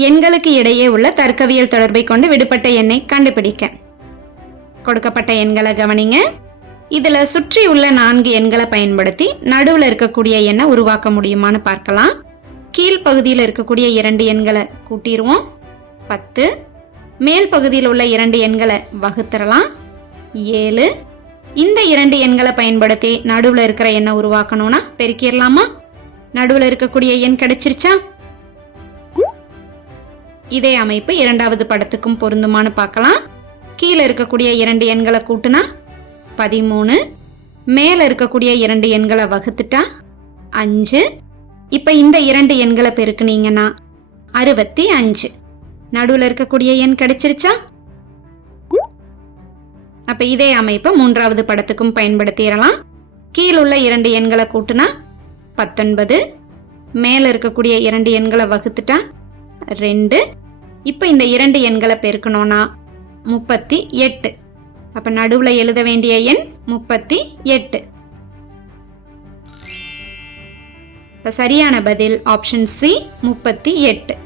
எண்களுக்கு இடையே உள்ள தர்க்கவியல் தொடர்பை கொண்டு விடுபட்ட எண்ணை கண்டுபிடிக்க. கொடுக்கப்பட்ட எண்களை கவனிங்க. இதுல சுற்றி உள்ள நான்கு எண்களை பயன்படுத்தி நடுவில் இருக்கக்கூடிய எண்ணை உருவாக்க முடியுமான்னு பார்க்கலாம். கீழ்ப்பகுதியில் இருக்கக்கூடிய இரண்டு எண்களை கூட்டிடுவோம் பத்து. மேல் பகுதியில் உள்ள இரண்டு எண்களை வகுத்துறலாம் ஏழு. இந்த இரண்டு எண்களை பயன்படுத்தி நடுவில் இருக்கிற எண்ணை உருவாக்கணும்னா பெருக்கிடலாமா? நடுவில் இருக்கக்கூடிய எண் கிடைச்சிருச்சா? இதே அமைப்பு இரண்டாவது படத்துக்கும் பொருந்துமான்னு பார்க்கலாம். கீழே இருக்கக்கூடிய இரண்டு எண்களை கூட்டுனா பதிமூணு மேலே இருக்கக்கூடிய இரண்டு எண்களை வகுத்துட்டா அஞ்சு. இப்போ இந்த இரண்டு எண்களை பெருக்குனீங்கன்னா அறுபத்தி அஞ்சு. நடுவில் இருக்கக்கூடிய எண் கிடைச்சிருச்சா? அப்போ இதே அமைப்பை மூன்றாவது படத்துக்கும் பயன்படுத்திடலாம். கீழுள்ள இரண்டு எண்களை கூட்டுனா பத்தொன்பது மேலே இருக்கக்கூடிய இரண்டு எண்களை வகுத்துட்டா ரெண்டு. இப்போ இந்த இரண்டு எண்களை பெருக்கணும்னா முப்பத்தி எட்டு. அப்போ நடுவில் எழுத வேண்டிய எண் முப்பத்தி எட்டு. இப்போ சரியான பதில் ஆப்ஷன் சி முப்பத்தி எட்டு.